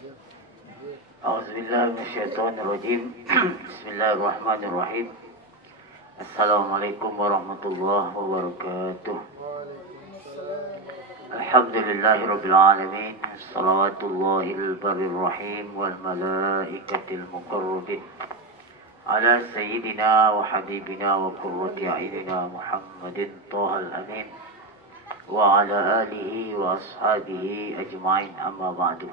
A'udzubillahi minasyaitonirrajim. Bismillahirrahmanirrahim. Assalamualaikum warahmatullahi wabarakatuh. Alhamdulillahirabbil alamin. Shalawatullahil barrir rahim wal malaikatil muqarrabin ala sayyidina wa habibina wa qurrati a'yunina Muhammadin thahal amin wa ala alihi wa ashabihi ajma'in, amma ba'du.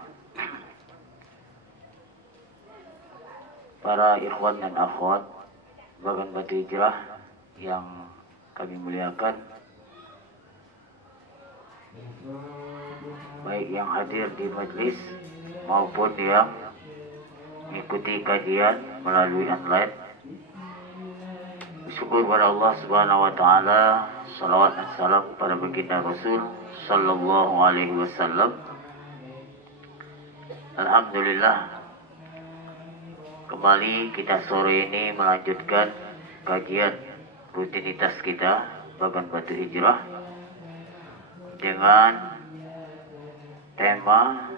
Para ikhwan dan akhwat Bagan Batu Hijrah yang kami muliakan, baik yang hadir di majlis maupun yang mengikuti kajian melalui online. Bersyukur kepada Allah Subhanahu wa taala, salawat dan salam kepada baginda Rasul sallallahu alaihi wasallam. Alhamdulillah, kembali kita sore ini melanjutkan kajian rutinitas kita Bagan Batu Hijrah dengan tema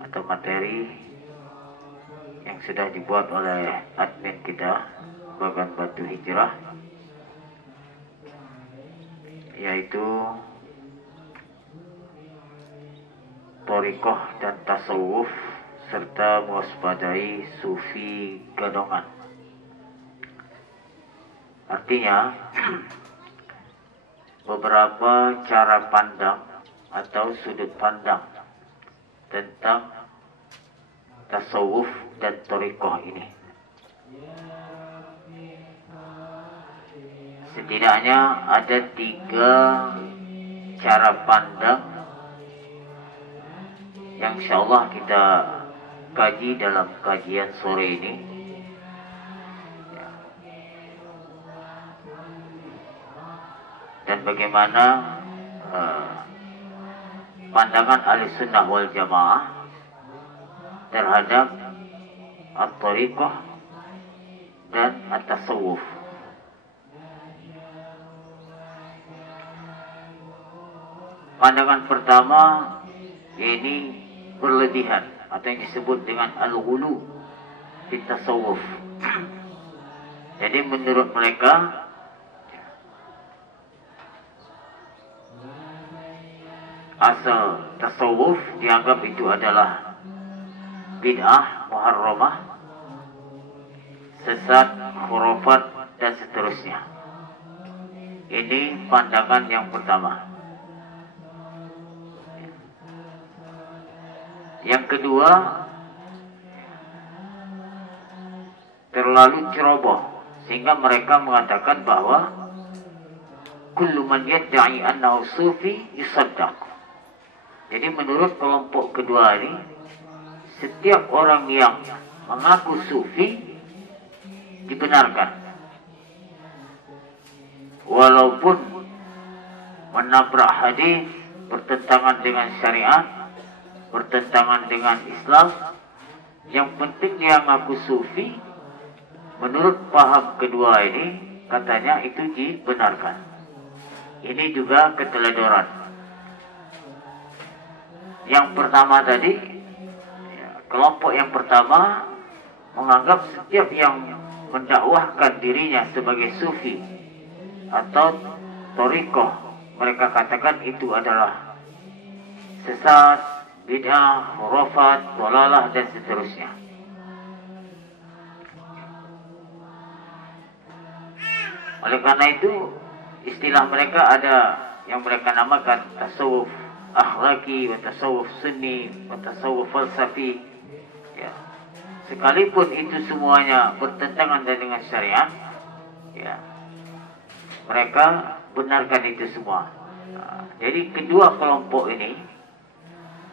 atau materi yang sudah dibuat oleh admin kita Bagan Batu Hijrah, yaitu thariqah dan tasawuf serta mewaspadai sufi gadongan. Artinya, beberapa cara pandang atau sudut pandang tentang tasawuf dan thariqah ini. Setidaknya ada 3 cara pandang yang insyaallah kita kaji dalam kajian sore ini. Dan bagaimana pandangan Ahlussunnah wal Jamaah terhadap at-thariqah dan at-tasawuf. Pandangan pertama ini berlebihan atau yang disebut dengan al-ghulu fi tasawuf. Jadi menurut mereka asal tasawuf dianggap itu adalah bid'ah muharramah, sesat, khurafat dan seterusnya. Ini pandangan yang pertama. Yang kedua, terlalu ceroboh sehingga mereka mengatakan bahwa kullu man yad'i annahu sufi yusaddaq. Jadi menurut kelompok kedua ini, setiap orang yang mengaku sufi dibenarkan, walaupun menabrak hadis, bertentangan dengan syariat, bertentangan dengan Islam. Yang penting dia mengaku sufi. Menurut paham kedua ini, katanya itu dibenarkan. Ini juga keteledoran. Yang pertama tadi, kelompok yang pertama menganggap setiap yang mendakwahkan dirinya sebagai sufi atau thariqah, mereka katakan itu adalah sesat, bid'ah, khurafat, dhalalah dan seterusnya. Oleh karena itu, istilah mereka ada yang mereka namakan tasawuf akhlaki, wa tasawuf sunni, wa tasawuf falsafi. Ya. Sekalipun itu semuanya bertentangan dengan syariat, ya, mereka benarkan itu semua. Nah, jadi kedua kelompok ini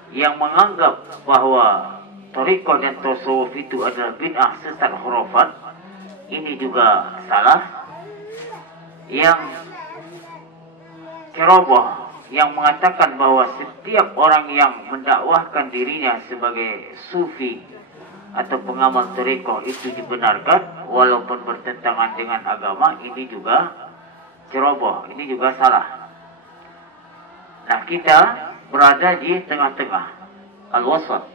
yang menganggap bahwa thariqah dan tasawuf itu adalah bid'ah, sesat, khurafat, ini juga salah. Yang ceroboh yang mengatakan bahwa setiap orang yang mendakwahkan dirinya sebagai sufi atau pengamal thariqah itu dibenarkan walaupun bertentangan dengan agama, ini juga ceroboh, ini juga salah. Nah, kita berada di tengah-tengah, al-wasat.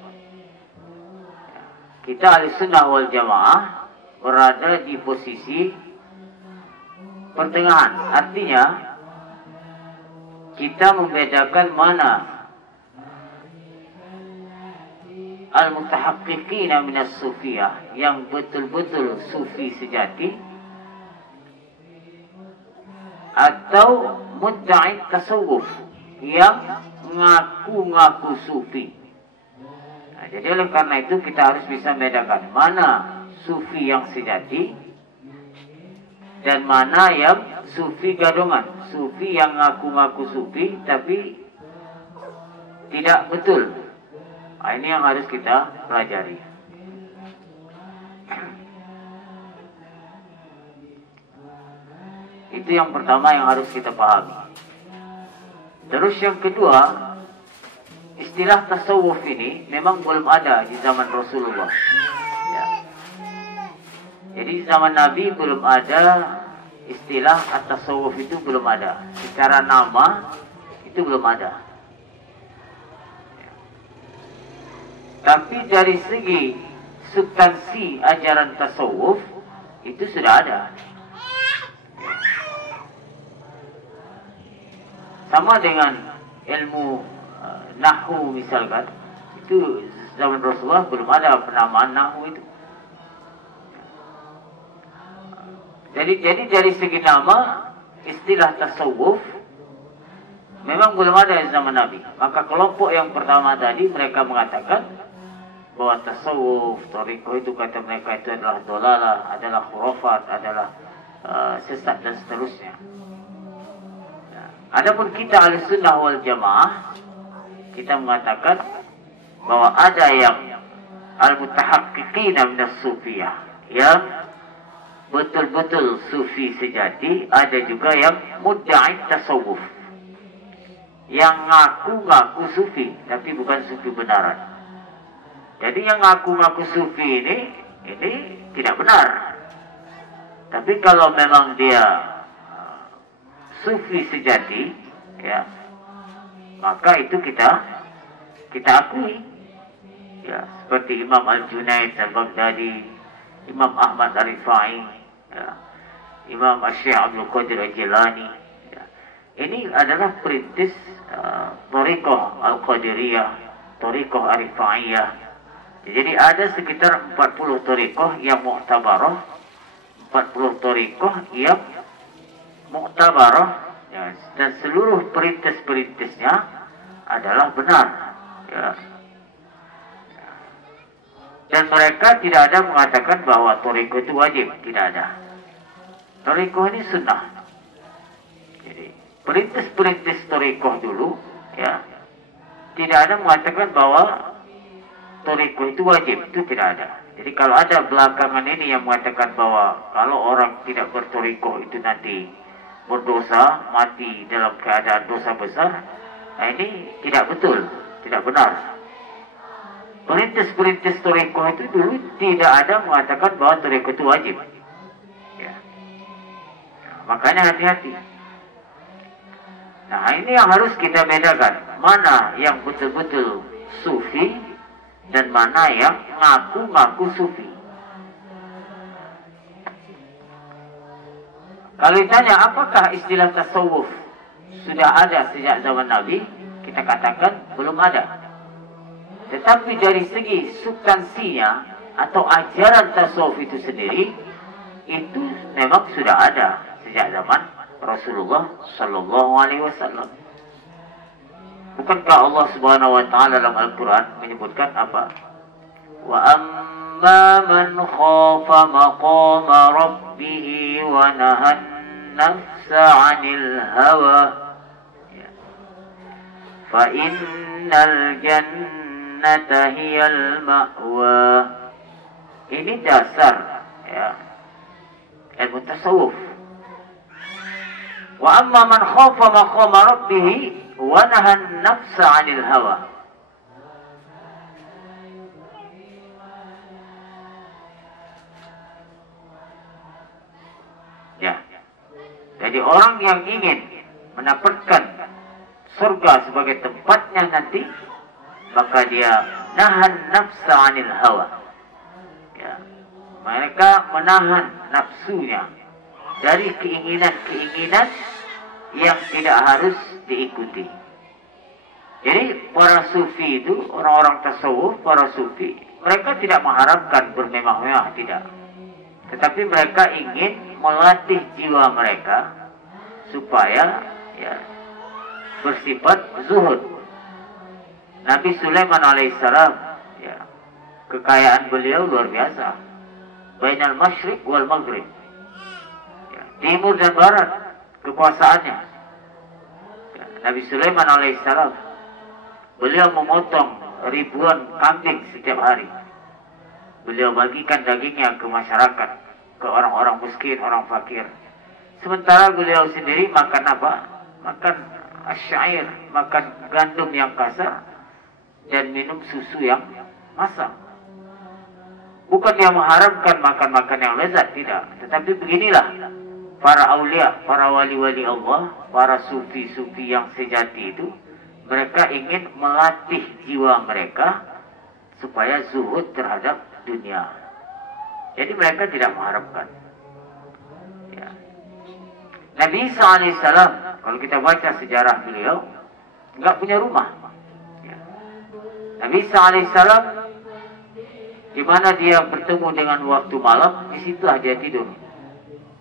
kita Ahlussunnah wal Jamaah berada di posisi pertengahan. Artinya kita membedakan mana al-mutahaqqiqina minas sufiyah, yang betul-betul sufi sejati, atau mudda'i tasawuf, yang ngaku-ngaku sufi. Nah, jadi oleh karena itu kita harus bisa membedakan mana sufi yang sejati dan mana yang sufi gadongan, sufi yang ngaku-ngaku sufi tapi tidak betul. Nah, ini yang harus kita pelajari. Itu yang pertama yang harus kita pahami. Terus yang kedua, istilah tasawuf ini memang belum ada di zaman Rasulullah. Ya. Jadi zaman Nabi belum ada istilah at-tasawuf, itu belum ada. Secara nama itu belum ada. Tapi dari segi substansi ajaran tasawuf itu sudah ada. Sama dengan ilmu nahwu misalkan, itu zaman Rasulullah belum ada penamaan nahwu itu. Jadi dari segi nama istilah tasawuf memang belum ada di zaman Nabi. Maka kelompok yang pertama tadi mereka mengatakan bahwa tasawuf, thariqah itu kata mereka itu adalah dolalah, adalah khurafat, adalah sesat dan seterusnya. Adapun kita Ahlussunnah wal Jamaah, kita mengatakan bahwa ada yang al-mutahaqqiqina minas sufiyah, yang betul-betul sufi sejati, ada juga yang mudda'i tasawuf, yang ngaku-ngaku sufi tapi bukan sufi benaran. Jadi yang ngaku-ngaku sufi ini tidak benar. Tapi kalau memang dia sufi sejati, ya, maka itu kita akui. Ya, seperti Imam Al-Junaid Al-Baghdadi, Imam Ahmad Ar-Rifai, ya, Imam Syekh Abdul Qadir Al-Jilani. Ya. Ini adalah perintis thariqah Al-Qadiriyah, thariqah Ar-Rifaiyah. Jadi ada sekitar 40 thariqah yang mu'tabarah, 40 thariqah yang mu'tabarah, ya, dan seluruh perintis-perintisnya adalah benar, ya. Dan mereka tidak ada mengatakan bahwa thariqah itu wajib, tidak ada. Thariqah ini sunnah. Jadi perintis-perintis thariqah dulu, ya, tidak ada mengatakan bahwa thariqah itu wajib, itu tidak ada. Jadi kalau ada belakangan ini yang mengatakan bahwa kalau orang tidak berthariqah itu nanti berdosa, mati dalam keadaan dosa besar, nah ini tidak betul, tidak benar. Perintis-perintis thariqah itu dulu tidak ada mengatakan bahwa thariqah itu wajib, ya. Makanya hati-hati. Nah, ini yang harus kita bedakan, mana yang betul-betul sufi dan mana yang ngaku-ngaku sufi. Kalau ditanya apakah istilah tasawuf sudah ada sejak zaman Nabi, kita katakan belum ada. Tetapi dari segi substansinya atau ajaran tasawuf itu sendiri, itu memang sudah ada sejak zaman Rasulullah Sallallahu Alaihi Wasallam. Bukankah Allah Subhanahu Wa Taala dalam Al-Quran menyebutkan apa? Wa amma man khafa maqama rabbih wa nahan nafsa 'anil hawa, fa innal jannata hiyal ma'wa. Ini dasar, ya, ilmu tasawuf. Wa amma man khafa maqama rabbih wa nahan nafsa 'anil hawa. Ya. Jadi orang yang ingin mendapatkan surga sebagai tempatnya nanti, maka dia nahan nafsa 'anil hawa. Mereka menahan nafsunya dari keinginan-keinginan yang tidak harus diikuti. Jadi para sufi itu, orang-orang tasawuf, para sufi, mereka tidak mengharapkan bermewah-mewah, tidak. Tetapi mereka ingin melatih jiwa mereka supaya ya, bersifat zuhud. Nabi Sulaiman alaihissalam, ya, kekayaan beliau luar biasa. Bainal masyriq wal maghrib, ya, timur dan barat kekuasaannya. Ya, Nabi Sulaiman alaihissalam, beliau memotong ribuan kambing setiap hari. Beliau bagikan dagingnya ke masyarakat, ke orang-orang miskin, orang fakir. Sementara beliau sendiri makan apa? Makan asyair, makan gandum yang kasar, dan minum susu yang masam. Bukan dia mengharamkan makan-makan yang lezat, tidak. Tetapi beginilah para aulia, para wali-wali Allah, para sufi-sufi yang sejati itu, mereka ingin melatih jiwa mereka supaya zuhud terhadap dunia. Jadi mereka tidak mengharapkan. Ya. Nabi Isa alaihissalam, kalau kita baca sejarah beliau, nggak punya rumah. Ya. Nabi Isa alaihissalam, di mana dia bertemu dengan waktu malam, di situlah dia tidur.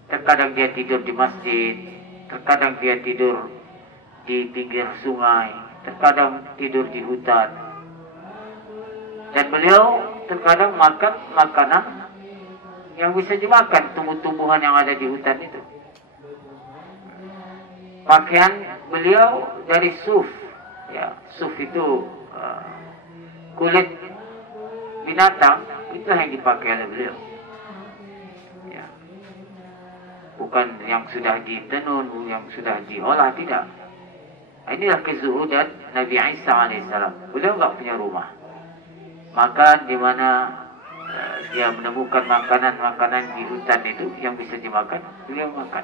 Terkadang dia tidur di masjid, terkadang dia tidur di pinggir sungai, terkadang tidur di hutan. Dan beliau terkadang makan makanan yang bisa dimakan, tumbuh-tumbuhan yang ada di hutan itu. Pakaian beliau dari suf, ya, suf itu kulit binatang, itu yang dipakai oleh beliau. Ya. Bukan yang sudah ditenun, yang sudah diolah, tidak. Inilah kezuhudan Nabi Isa alaihissalam. Beliau enggak punya rumah. Makan di mana dia menemukan makanan-makanan di hutan itu yang bisa dimakan, beliau makan.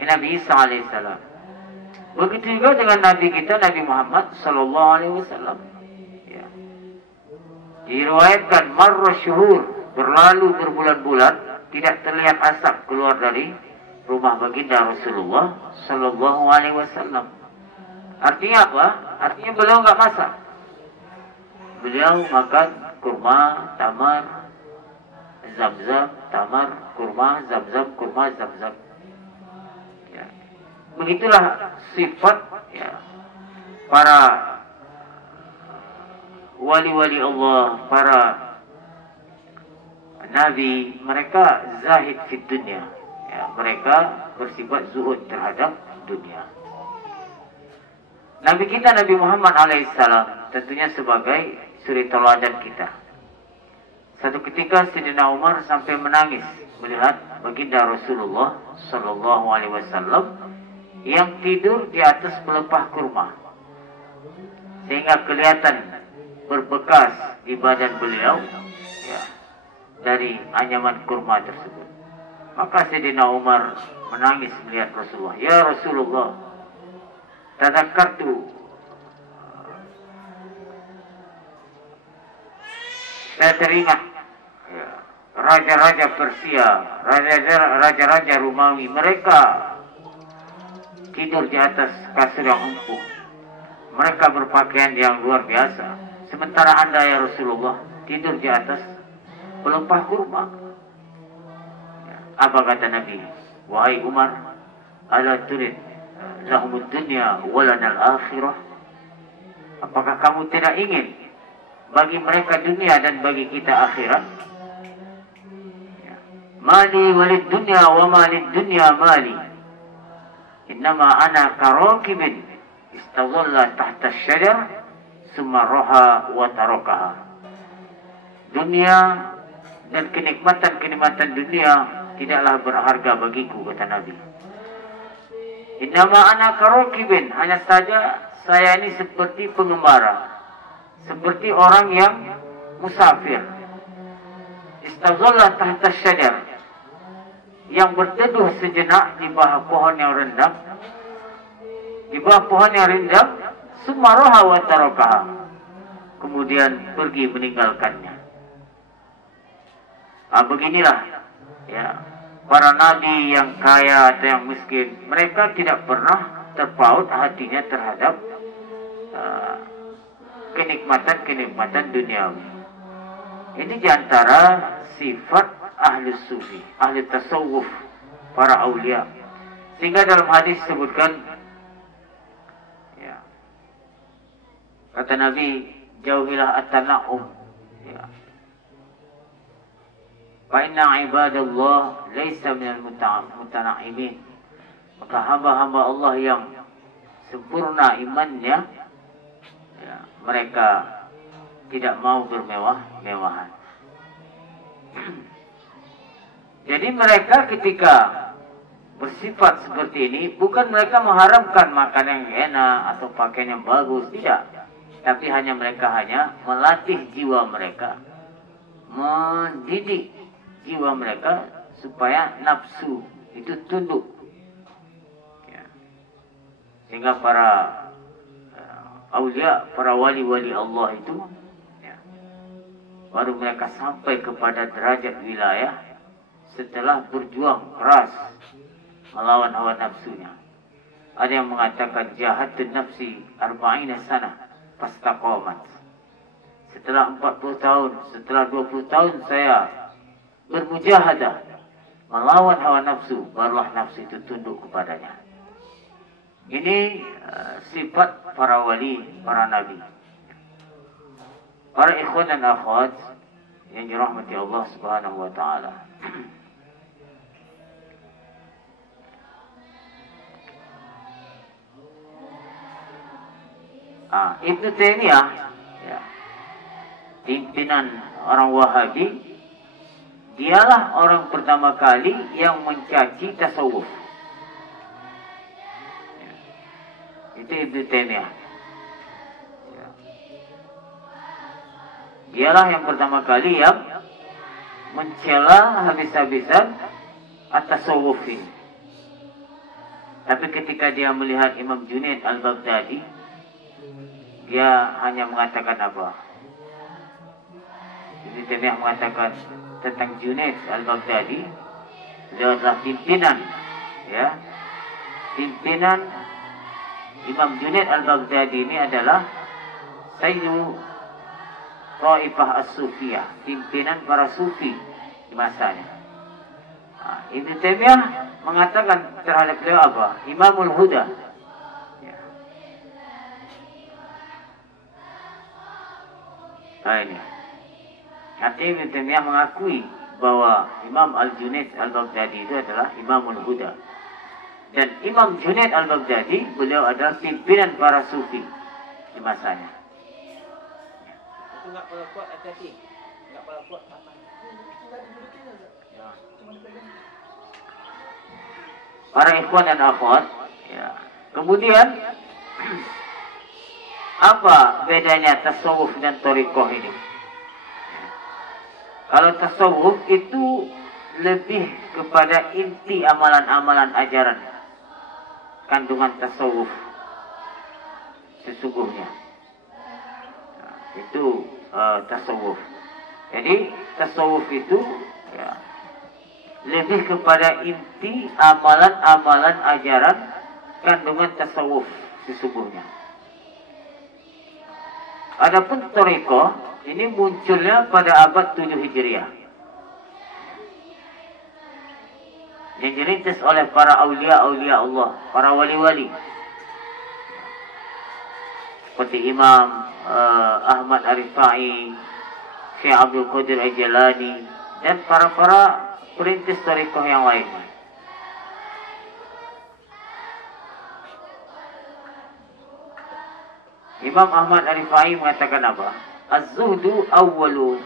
Ini Nabi Isa alaihissalam. Begitu juga dengan Nabi kita, Nabi Muhammad sallallahu alaihi wasallam. Ya. Diriwayatkan marra syuhur, berlalu berbulan-bulan, tidak terlihat asap keluar dari rumah baginda Rasulullah sallallahu alaihi wasallam. Artinya apa? Artinya beliau enggak masak. Beliau makan kurma, tamar, zam-zam, tamar, kurma, zam-zam, kurma, zam-zam. Ya. Begitulah sifat, ya, para wali-wali Allah, para nabi. Mereka zahid di dunia. Ya, mereka bersifat zuhud terhadap dunia. Nabi kita Nabi Muhammad alaihissalam tentunya sebagai suri teladan kita. Satu ketika Sayyidina Umar sampai menangis melihat baginda Rasulullah sallallahu alaihi wasallam yang tidur di atas pelepah kurma, sehingga kelihatan berbekas di badan beliau, ya, dari anyaman kurma tersebut. Maka Sayyidina Umar menangis melihat Rasulullah. Ya Rasulullah, tadzakartu, saya teringat, ya, raja-raja Persia, raja-raja Romawi, mereka tidur di atas kasur yang empuk. Mereka berpakaian yang luar biasa. Sementara Anda ya Rasulullah tidur di atas pelepah kurma. Ya, apa kata Nabi? Wahai Umar, ala turid lahumud dunya walanal akhirah. Apakah kamu tidak ingin bagi mereka dunia dan bagi kita akhirat? Ya. Mali walid dunya wa malid dunya mali. Innama ana karakibin istadhalla tahta syajar summa roha wa tarakaha. Dunia dan kenikmatan-kenikmatan dunia tidaklah berharga bagiku, kata Nabi. Innama ana karakibin, hanya saja saya ini seperti pengembara, seperti orang yang musafir. Istazalla tahta syajar, yang berteduh sejenak di bawah pohon yang rindang, di bawah pohon yang rindang, sumaroha wa tarakaha, kemudian pergi meninggalkannya. Beginilah ya, para nabi yang kaya atau yang miskin, mereka tidak pernah terpaut hatinya terhadap kenikmatan-kenikmatan duniawi. Ini diantara sifat ahli sufi, ahli tasawuf, para aulia. Sehingga dalam hadis disebutkan, ya, kata Nabi, jauhilah at-tana'um. Ya. Fa inna ibadallah laisa minal mutana'imin. Maka hamba-hamba Allah yang sempurna imannya, ya, mereka tidak mau bermewah-mewahan. Jadi mereka ketika bersifat seperti ini, bukan mereka mengharamkan makan yang enak atau pakaian yang bagus, tidak. Tapi mereka hanya melatih jiwa mereka, mendidik jiwa mereka supaya nafsu itu tunduk. Ya. Sehingga para aulia, para wali-wali Allah itu, ya, baru mereka sampai kepada derajat wilayah setelah berjuang keras melawan hawa nafsunya. Ada yang mengatakan jahadun nafsi arba'ina sana fastaqamat. Setelah 40 tahun, setelah 20 tahun saya bermujahadah melawan hawa nafsu, barulah nafsu itu tunduk kepadanya. Ini sifat para wali, para nabi. Para ikhwan dan akhwat yang dirahmati Allah Subhanahu wa taala. Ibnu Taimiyah, ya, pimpinan orang Wahabi, dialah orang pertama kali yang mencaci tasawuf. Ya. Itu Ibnu Taimiyah. Ya. Dialah yang pertama kali yang mencela habis-habisan at-tasawuf ini. Tapi ketika dia melihat Imam Junaid al-Baghdadi, dia hanya mengatakan apa? Ibnu Taimiyah mengatakan tentang Junaid al-Baghdadi, beliau adalah pimpinan, ya, pimpinan. Imam Junaid al-Baghdadi ini adalah Sayyidu Taifah as-Sufiyah, pimpinan para sufi di masanya. Ibnu Taimiyah mengatakan terhadap beliau apa? Imamul Huda. Nah ini, artinya Ibnu Taimiyah mengakui bahwa Imam Al-Junaid al-Baghdadi itu adalah Imamul Huda. Dan Imam Junaid al-Baghdadi, beliau adalah pimpinan para sufi di masanya. Itu enggak kalau kuat hati-hati. Enggak kalau kuat apa? Para ikhwan dan akhwat, ya. Kemudian apa bedanya tasawuf dan thariqah ini? Kalau tasawuf itu lebih kepada inti amalan-amalan ajaran, kandungan tasawuf sesungguhnya. Nah, itu tasawuf. Jadi tasawuf itu, ya, lebih kepada inti amalan-amalan ajaran, kandungan tasawuf sesungguhnya. Adapun thariqah ini munculnya pada abad 7 Hijriah. Yang dirintis oleh para aulia-aulia Allah, para wali-wali. Seperti Imam Ahmad Ar-Rifai, Syekh Abdul Qadir Al-Jilani, dan para perintis thariqah yang lain. Imam Ahmad Ar-Rifai mengatakan apa? Az-zuhdu awwalu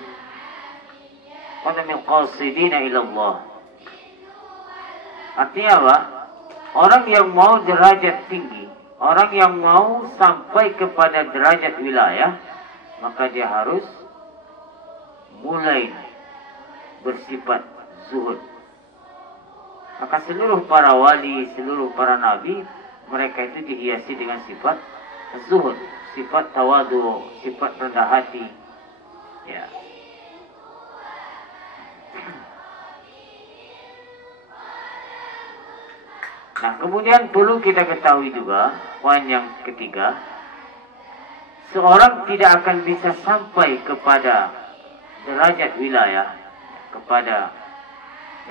qadamil qasidina ila Allah. Artinya apa? Orang yang mau derajat tinggi, orang yang mau sampai kepada derajat wilayah, maka dia harus mulai bersifat zuhud. Maka seluruh para wali, seluruh para nabi, mereka itu dihiasi dengan sifat zuhud, sifat tawadu, sifat rendah hati. Ya. Nah, kemudian perlu kita ketahui juga, poin yang ketiga, seorang tidak akan bisa sampai kepada derajat wilayah, kepada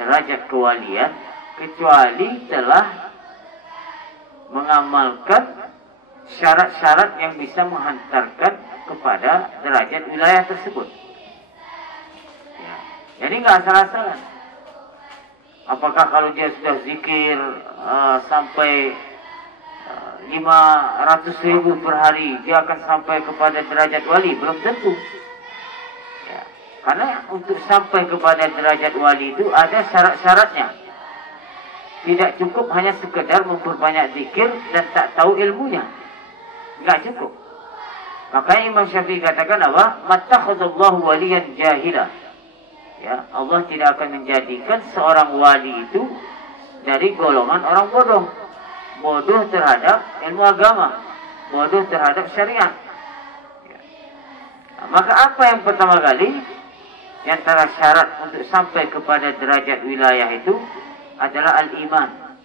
derajat kewalian, kecuali telah mengamalkan syarat-syarat yang bisa menghantarkan kepada derajat wilayah tersebut. Ya. Jadi nggak asal-asalan. Apakah kalau dia sudah zikir sampai 500.000 per hari, dia akan sampai kepada derajat wali? Belum tentu. Ya. Karena untuk sampai kepada derajat wali itu ada syarat-syaratnya. Tidak cukup hanya sekedar memperbanyak zikir dan tak tahu ilmunya. Enggak cukup. Makanya Imam Syafi'i katakan apa? Mattakhadallahu waliyan jahila. Ya, Allah tidak akan menjadikan seorang wali itu dari golongan orang bodoh. Bodoh terhadap ilmu agama, bodoh terhadap syariat. Ya. Nah, maka apa yang pertama kali di antara syarat untuk sampai kepada derajat wilayah itu adalah al-iman.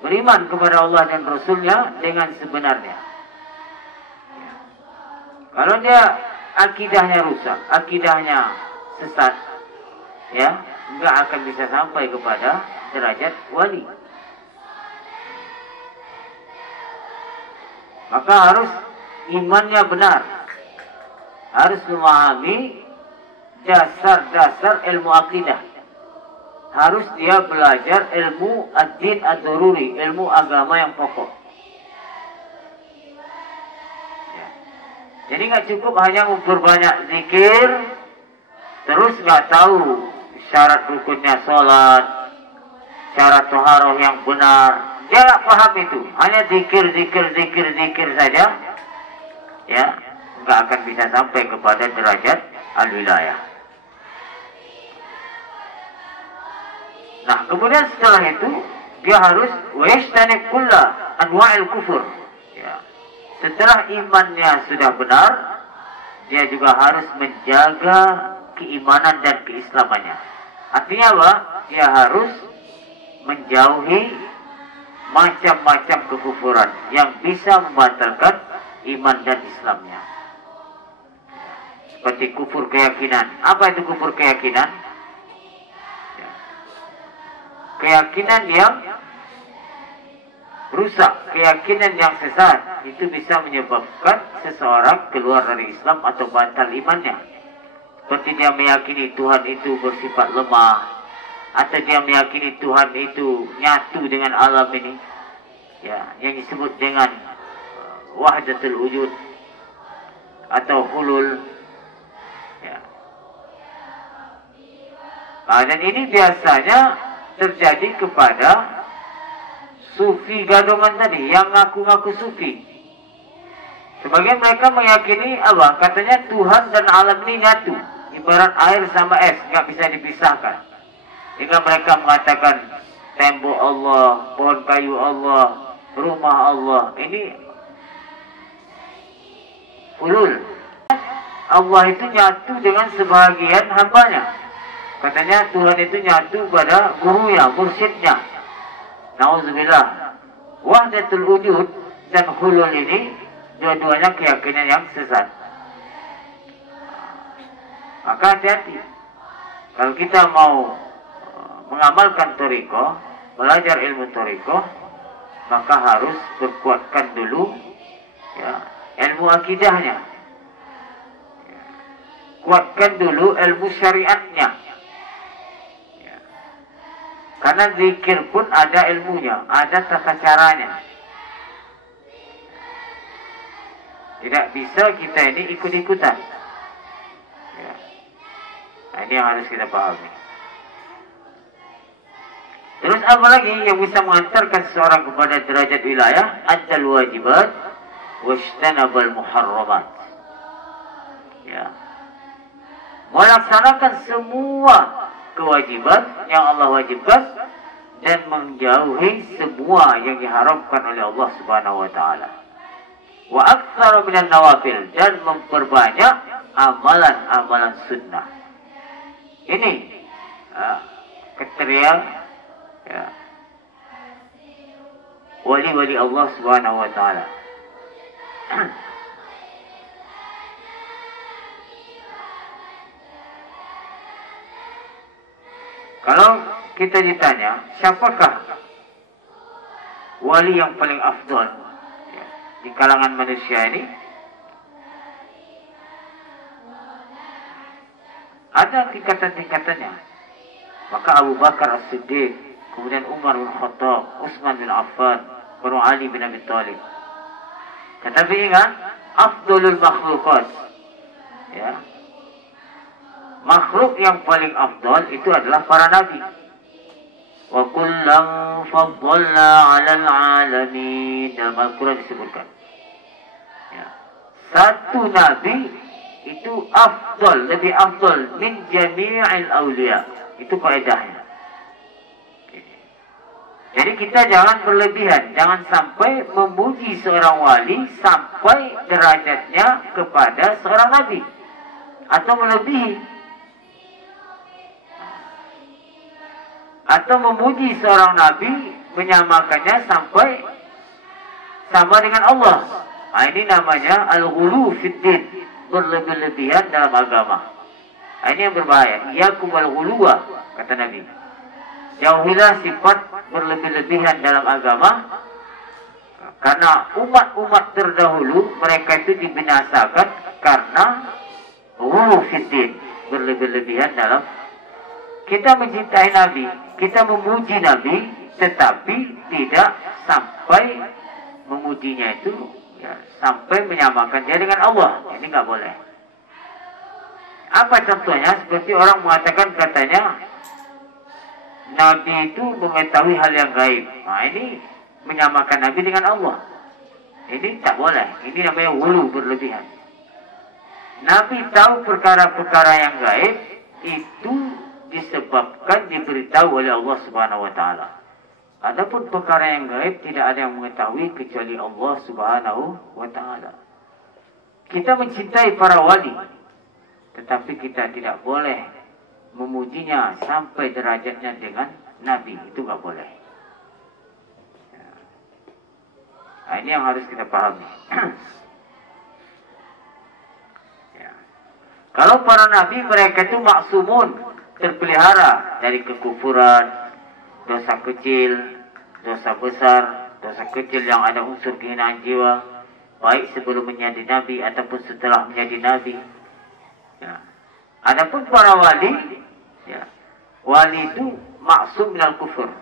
Beriman kepada Allah dan Rasulnya dengan sebenarnya. Ya. Kalau dia akidahnya rusak, akidahnya sesat, ya, enggak akan bisa sampai kepada derajat wali. Maka harus imannya benar, harus memahami dasar-dasar ilmu akidah, harus dia belajar ilmu ad-din ad-dururi, ilmu agama yang pokok. Ya. Jadi nggak cukup hanya memperbanyak zikir, terus nggak tahu syarat rukunnya sholat, syarat toharoh yang benar. Dia nggak paham itu, hanya zikir saja, ya, nggak akan bisa sampai kepada derajat al-wilayah. Nah, kemudian setelah itu dia harus wayajtanib kulla anwa'il kufur. Ya. Setelah imannya sudah benar, dia juga harus menjaga keimanan dan keislamannya. Artinya apa? Dia harus menjauhi macam-macam kekufuran yang bisa membatalkan iman dan Islamnya. Seperti kufur keyakinan. Apa itu kufur keyakinan? Ya. Keyakinan yang rusak, keyakinan yang sesat, itu bisa menyebabkan seseorang keluar dari Islam atau batal imannya. Seperti dia meyakini Tuhan itu bersifat lemah, atau dia meyakini Tuhan itu nyatu dengan alam ini, ya, yang disebut dengan wahdatul wujud atau hulul, ya. Dan ini biasanya terjadi kepada sufi gadongan tadi, yang ngaku-ngaku sufi. Sebagian mereka meyakini apa? Katanya Tuhan dan alam ini nyatu, ibarat air sama es, nggak bisa dipisahkan. Jika mereka mengatakan tembok Allah, pohon kayu Allah, rumah Allah, ini ulul. Allah itu nyatu dengan sebahagian hambanya. Katanya Tuhan itu nyatu pada gurunya, mursyidnya. Nauzubillah. Wahdatul wujud dan hulul ini dua-duanya keyakinan yang sesat. Maka hati-hati. Kalau kita mau mengamalkan thariqah, belajar ilmu thariqah, maka harus berkuatkan dulu, ya, ilmu akidahnya, ya. Kuatkan dulu ilmu syariatnya, ya. Karena zikir pun ada ilmunya, ada tata caranya. Tidak bisa kita ini ikut-ikutan, ya. Nah, ini yang harus kita pahami. Terus apa lagi yang bisa mengantarkan seseorang kepada derajat wilayah? Adal wajibat wajtanabal muharramat. Ya. Melaksanakan semua kewajiban yang Allah wajibkan dan menjauhi semua yang diharamkan oleh Allah Subhanahu wa taala. Wa aktsara minan nawafil, dan memperbanyak amalan-amalan sunnah. Ini kriteria ya, wali-wali Allah Subhanahu wa taala. Kalau kita ditanya, siapakah wali yang paling afdal ya, di kalangan manusia ini? Ada tingkatan-tingkatannya. Maka Abu Bakar As-Siddiq, kemudian Umar bin Khattab, Utsman bin Affan, baru Ali bin Abi Thalib. Tetapi ingat, afdalul makhlukat. Ya. Makhluk yang paling afdal itu adalah para nabi. Wa kullam faddalna 'alal 'alamin. Dalam Al-Quran disebutkan. Ya. Satu nabi itu afdal, lebih afdal min jami'il awliya. Itu kaedahnya. Jadi kita jangan berlebihan, jangan sampai memuji seorang wali sampai derajatnya kepada seorang nabi atau melebihi, atau memuji seorang nabi menyamakannya sampai sama dengan Allah. Nah, ini namanya al-ghulu fiddin, berlebih-lebihan dalam agama. Nah, ini yang berbahaya. Iyakum wal-ghuluwa, kata Nabi. Jauhilah sifat berlebih-lebihan dalam agama, karena umat-umat terdahulu mereka itu dibinasakan karena ghulu fiddin, berlebih-lebihan dalam. Kita mencintai Nabi, kita memuji Nabi, tetapi tidak sampai memujinya itu ya, sampai menyamakan dia dengan Allah. Ini nggak boleh. Apa contohnya? Seperti orang mengatakan katanya Nabi itu mengetahui hal yang gaib. Nah, ini menyamakan Nabi dengan Allah. Ini tak boleh. Ini namanya ghulu, berlebihan. Nabi tahu perkara-perkara yang gaib itu disebabkan diberitahu oleh Allah Subhanahu wa taala. Adapun perkara yang gaib tidak ada yang mengetahui kecuali Allah Subhanahu wa taala. Kita mencintai para wali, tetapi kita tidak boleh memujinya sampai derajatnya dengan Nabi. Itu nggak boleh. Nah, ini yang harus kita pahami. Ya. Kalau para nabi mereka itu maksumun, terpelihara dari kekufuran, dosa kecil, dosa besar, dosa kecil yang ada unsur kehinaan jiwa, baik sebelum menjadi nabi ataupun setelah menjadi nabi. Ya. Adapun para wali, ya, wali itu maksum minal kufur,